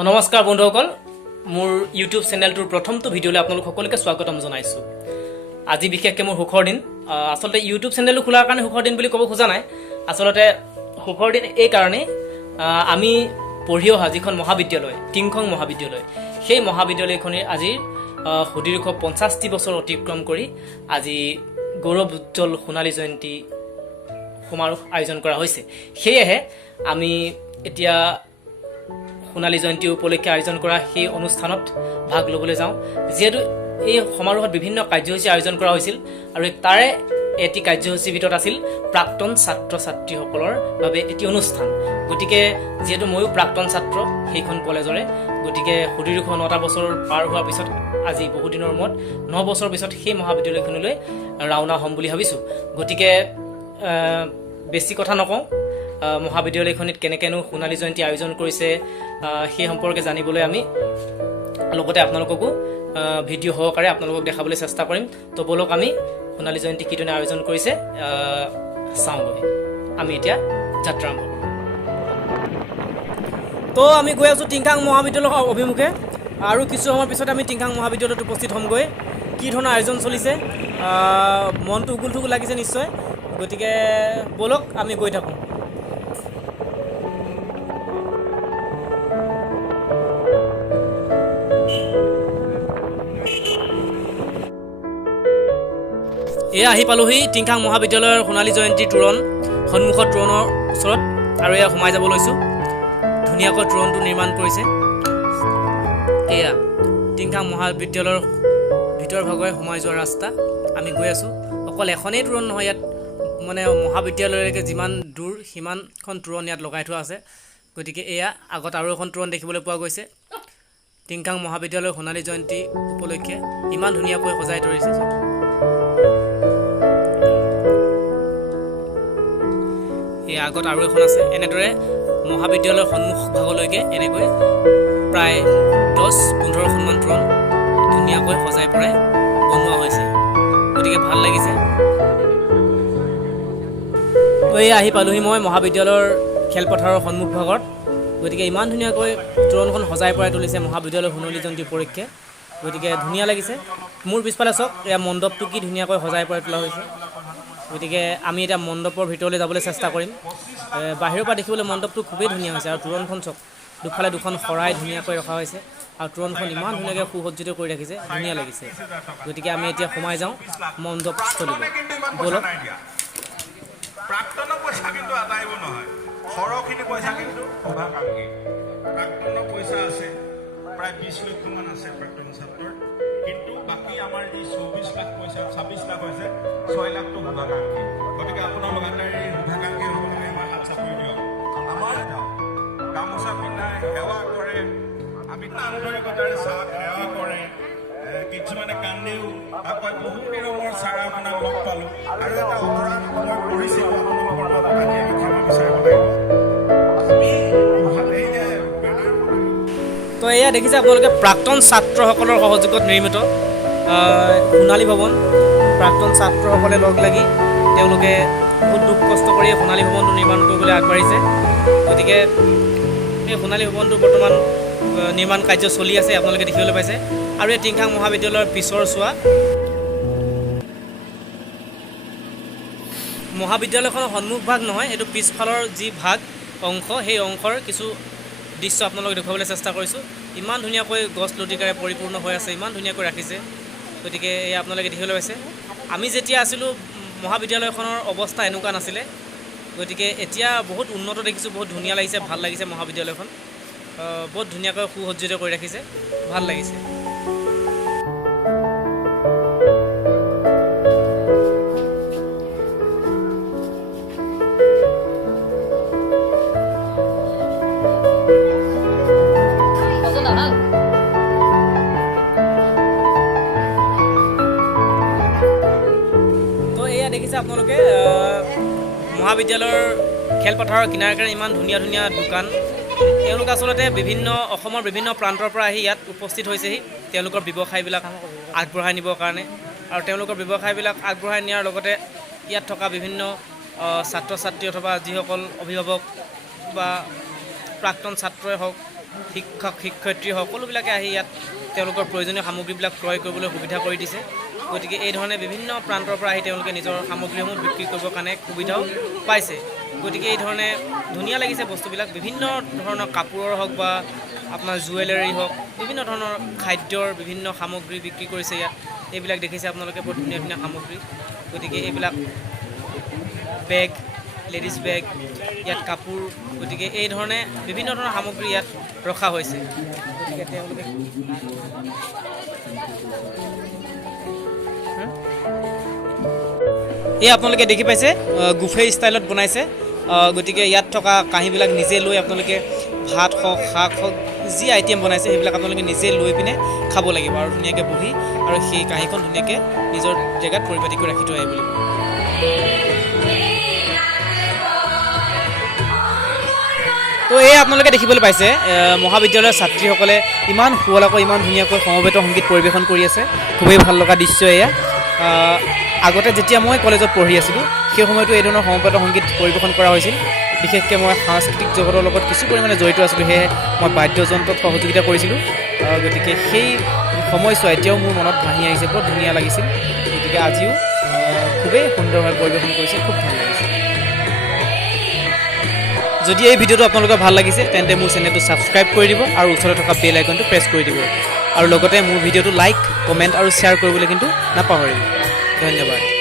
নমস্কাৰ বন্ধুসকল, মোৰ ইউটিউব চেনেলটোৰ প্ৰথমটো ভিডিঅ'লৈ আপোনালোক সকলোকে স্বাগতম জনাইছোঁ। আজি বিশেষকৈ মোৰ সুখৰ দিন। আচলতে ইউটিউব চেনেলটো খোলাৰ কাৰণে সুখৰ দিন বুলি ক'ব খোজা নাই। আচলতে সুখৰ দিন এই কাৰণেই, আমি পঢ়ি অহা যিখন মহাবিদ্যালয়, টিংখং মহাবিদ্যালয়, সেই মহাবিদ্যালয়খনে আজিৰ সুদীৰ্ঘ 50টি বছৰ অতিক্ৰম কৰি আজি গৌৰৱ উজ্জ্বল সোণালী জয়ন্তী সমাৰোহ আয়োজন কৰা হৈছে। সেয়েহে আমি এতিয়া সোণালী জয়ন্তী উপলক্ষে আয়োজন কৰা সেই অনুষ্ঠানত ভাগ ল'বলৈ যাওঁ। যিহেতু এই সমাৰোহত বিভিন্ন কাৰ্যসূচী আয়োজন কৰা হৈছিল আৰু তাৰে এটি কাৰ্যসূচীৰ ভিতৰত আছিল প্ৰাক্তন ছাত্ৰ ছাত্ৰীসকলৰ বাবে এটি অনুষ্ঠান। গতিকে যিহেতু ময়ো প্ৰাক্তন ছাত্ৰ সেইখন কলেজৰে, গতিকে সুদীৰ্ঘ 9টা বছৰ পাৰ হোৱাৰ পিছত আজি বহুদিনৰ মূৰত 9 বছৰ পিছত সেই মহাবিদ্যালয়খনলৈ ৰাওনা হ'ম বুলি ভাবিছোঁ। গতিকে বেছি কথা নকওঁ, মহাবিদ্যালয়খনিত কেনেকৈনো সোণালী জয়ন্তী আয়োজন কৰিছে সেই সম্পৰ্কে জানিবলৈ আমি লগতে আপোনালোককো ভিডিঅ' সহকাৰে আপোনালোকক দেখাবলৈ চেষ্টা কৰিম। তো ব'লক আমি সোণালী জয়ন্তী কিদৰে আয়োজন কৰিছে চাওঁগৈ। আমি এতিয়া যাত্ৰা আৰম্ভ কৰোঁ। তো আমি গৈ আছোঁ টিংখাং মহাবিদ্যালয়ৰ অভিমুখে, আৰু কিছু সময়ৰ পিছত আমি টিংখাং মহাবিদ্যালয়ত উপস্থিত হ'মগৈ। কি ধৰণৰ আয়োজন চলিছে, মনটো উগুল থুগুল লাগিছে নিশ্চয়। গতিকে ব'লক আমি গৈ থাকোঁ। এয়া আহি পালোহি টিংখাং মহাবিদ্যালয়ৰ সোণালী জয়ন্তী তোৰণ, সন্মুখত তোৰণৰ ওচৰত, আৰু এয়া সোমাই যাব লৈছোঁ। ধুনীয়াকৈ তোৰণটো নিৰ্মাণ কৰিছে। এয়া টিংখাং মহাবিদ্যালয়ৰ ভিতৰ ভাগৰে সোমাই যোৱা ৰাস্তা। আমি গৈ আছোঁ। অকল এখনেই তোৰণ নহয়, ইয়াত মানে মহাবিদ্যালয়লৈকে যিমান দূৰ সিমানখন তোৰণ ইয়াত লগাই থোৱা আছে। গতিকে এয়া আগত আৰু এখন তোৰণ দেখিবলৈ পোৱা গৈছে। টিংখাং মহাবিদ্যালয়ৰ সোণালী জয়ন্তী উপলক্ষে ইমান ধুনীয়াকৈ সজাই ধৰিছে চব। এই আগত আৰু এখন আছে। এনেদৰে মহাবিদ্যালয়ৰ সন্মুখ ভাগলৈকে এনেকৈ প্ৰায় 10-15খনমান তোৰণ ধুনীয়াকৈ সজাই পৰাই বনোৱা হৈছে। গতিকে ভাল লাগিছে। এই আহি পালোহি মই মহাবিদ্যালয়ৰ খেলপথাৰৰ সন্মুখ ভাগত। গতিকে ইমান ধুনীয়াকৈ তোৰণখন সজাই পৰাই তুলিছে মহাবিদ্যালয়ৰ সোণালী জয়ন্তী উপলক্ষে। গতিকে ধুনীয়া লাগিছে। মোৰ পিছফালে চাওক, এয়া মণ্ডপটো কি ধুনীয়াকৈ সজাই পৰাই তোলা হৈছে। গতিকে আমি এতিয়া মণ্ডপৰ ভিতৰলৈ যাবলৈ চেষ্টা কৰিম। বাহিৰৰ পৰা দেখিবলৈ মণ্ডপটো খুবেই ধুনীয়া হৈছে, আৰু তোৰণখন চাওক, দুফালে দুখন শৰাই ধুনীয়াকৈ ৰখা হৈছে, আৰু তোৰণখন ইমান ধুনীয়াকৈ সুসজ্জিত কৰি ৰাখিছে, ধুনীয়া লাগিছে। গতিকে আমি এতিয়া সোমাই যাওঁ মণ্ডপস্থলীলৈ। ব'লক। প্ৰাক্তনৰ পইচা কিন্তু আদায়ব নহয়, সৰহখিনি পইচা কিন্তু শুভাকাংক্ষী। প্ৰাক্তনৰ পইচা আছে, প্ৰায় 20 লক্ষমান আছে প্ৰাক্তন ছাত্ৰৰ, কিন্তু বাকী আমাৰ যি 24 লাখ পইচা, 26 লাখ হৈছে, 6 লাখটো শুভাকাংক্ষী। গতিকে আপোনালোক আটাই শুভাকাংক্ষীসকলে আমাৰ হাত চাপৰি দিয়ক। আমাৰ গামোচা পিন্ধাই সেৱা কৰে, আমি আন্তৰিকতাৰে চাহ সেৱা কৰে, কিছুমানে কান্দেও। আকৌ বহুত দিনৰ মূৰত ছাৰ আপোনাক লগ পালোঁ, আৰু এটা অপৰাধ মই কৰিছিলোঁ আপোনালোকৰ লগত, আজি আমি ক্ষমা বিচাৰিব লাগিব। তো এয়া দেখিছে আপোনালোকে প্ৰাক্তন ছাত্ৰসকলৰ সহযোগত নিৰ্মিত সোণালী ভৱন। প্ৰাক্তন ছাত্ৰসকলে লগ লাগি তেওঁলোকে বহুত দুখ কষ্ট কৰি সোণালী ভৱনটো নিৰ্মাণ কৰিবলৈ আগবাঢ়িছে। গতিকে এই সোণালী ভৱনটো বৰ্তমান নিৰ্মাণ কাৰ্য চলি আছে, আপোনালোকে দেখিবলৈ পাইছে। আৰু এই টিংখাং মহাবিদ্যালয়ৰ পিছৰ চোৱা। মহাবিদ্যালয়খনৰ সন্মুখ ভাগ নহয়, এইটো পিছফালৰ যি ভাগ অংশ, সেই অংশৰ কিছু দৃশ্য আপোনালোকে দেখুৱাবলৈ চেষ্টা কৰিছোঁ। ইমান ধুনীয়াকৈ গছ লতিকাৰে পৰিপূৰ্ণ হৈ আছে, ইমান ধুনীয়াকৈ ৰাখিছে। গতিকে এই আপোনালোকে দেখিবলৈ পাইছে। আমি যেতিয়া আছিলোঁ মহাবিদ্যালয়খনৰ অৱস্থা এনেকুৱা নাছিলে। গতিকে এতিয়া বহুত উন্নত দেখিছোঁ, বহুত ধুনীয়া লাগিছে, ভাল লাগিছে। মহাবিদ্যালয়খন বহুত ধুনীয়াকৈ সুসজ্জিত কৰি ৰাখিছে, ভাল লাগিছে। দেখিছে আপোনালোকে মহাবিদ্যালয়ৰ খেলপথাৰৰ কিনাৰে কিনাৰে ইমান ধুনীয়া ধুনীয়া দোকান। তেওঁলোক আচলতে অসমৰ বিভিন্ন প্ৰান্তৰ পৰা আহি ইয়াত উপস্থিত হৈছেহি তেওঁলোকৰ ব্যৱসায়বিলাক আগবঢ়াই নিবৰ কাৰণে। আৰু তেওঁলোকৰ ব্যৱসায়বিলাক আগবঢ়াই নিয়াৰ লগতে ইয়াত থকা বিভিন্ন ছাত্ৰ ছাত্ৰী অথবা যিসকল অভিভাৱক বা প্ৰাক্তন ছাত্ৰই হওক শিক্ষক শিক্ষয়িত্ৰী সকলোবিলাকে আহি ইয়াত তেওঁলোকৰ প্ৰয়োজনীয় সামগ্ৰীবিলাক ক্ৰয় কৰিবলৈ সুবিধা কৰি দিছে গতিকে এই ধৰণে বিভিন্ন প্ৰান্তৰ পৰা আহি তেওঁলোকে নিজৰ সামগ্ৰীসমূহ বিক্ৰী কৰিবৰ কাৰণে সুবিধাও পাইছে গতিকে এই ধৰণে ধুনীয়া লাগিছে বস্তুবিলাক বিভিন্ন ধৰণৰ কাপোৰৰ হওক বা আপোনাৰ জুৱেলাৰী হওক বিভিন্ন ধৰণৰ খাদ্যৰ বিভিন্ন সামগ্ৰী বিক্ৰী কৰিছে ইয়াত এইবিলাক দেখিছে আপোনালোকে বৰ ধুনীয়া ধুনীয়া সামগ্ৰী গতিকে এইবিলাক বেগ লেডিজ বেগ ইয়াত কাপোৰ গতিকে এই ধৰণে বিভিন্ন ধৰণৰ সামগ্ৰী ইয়াত ৰখা হৈছে গতিকে তেওঁলোকে এই আপোনালোকে দেখি পাইছে গুফে ষ্টাইলত বনাইছে গতিকে ইয়াত থকা কাঁহীবিলাক নিজে লৈ আপোনালোকে ভাত হওক শাক হওক যি আইটেম বনাইছে সেইবিলাক আপোনালোকে নিজে লৈ পিনে খাব লাগিব আৰু ধুনীয়াকৈ বহি আৰু সেই কাঁহীখন ধুনীয়াকৈ নিজৰ জেগাত পৰিপাটি কৰি ৰাখি থৈ আহিব লাগিব তো এই আপোনালোকে দেখিবলৈ পাইছে মহাবিদ্যালয়ৰ ছাত্ৰীসকলে ইমান শুৱলাকৈ ইমান ধুনীয়াকৈ সমবেত সংগীত পৰিৱেশন কৰি আছে খুবেই ভাল লগা দৃশ্য এয়া আগতে যেতিয়া মই কলেজত পঢ়ি আছিলোঁ সেই সময়তো এই ধৰণৰ সমবেত সংগীত পৰিৱেশন কৰা হৈছিল বিশেষকৈ মই সাংস্কৃতিক জগতৰ লগত কিছু পৰিমাণে জড়িত আছিলোঁ সেয়ে মই বাদ্যযন্ত্ৰত সহযোগিতা কৰিছিলোঁ গতিকে সেই সময়ছোৱা এতিয়াও মোৰ মনত ভাহি আহিছে বৰ ধুনীয়া লাগিছিল গতিকে আজিও খুবেই সুন্দৰভাৱে পৰিৱেশন কৰিছে খুব ভাল লাগিছে যদি এই ভিডিঅ'টো আপোনালোকৰ ভাল লাগিছে তেন্তে মোৰ চেনেলটো ছাবস্ক্ৰাইব কৰি দিব আৰু ওচৰতে থকা বেল আইকনটো প্ৰেছ কৰি দিব আৰু লগতে মোৰ ভিডিঅ'টো লাইক কমেণ্ট আৰু শ্বেয়াৰ কৰিবলৈ কিন্তু নাপাহৰিব ধন্যবাদ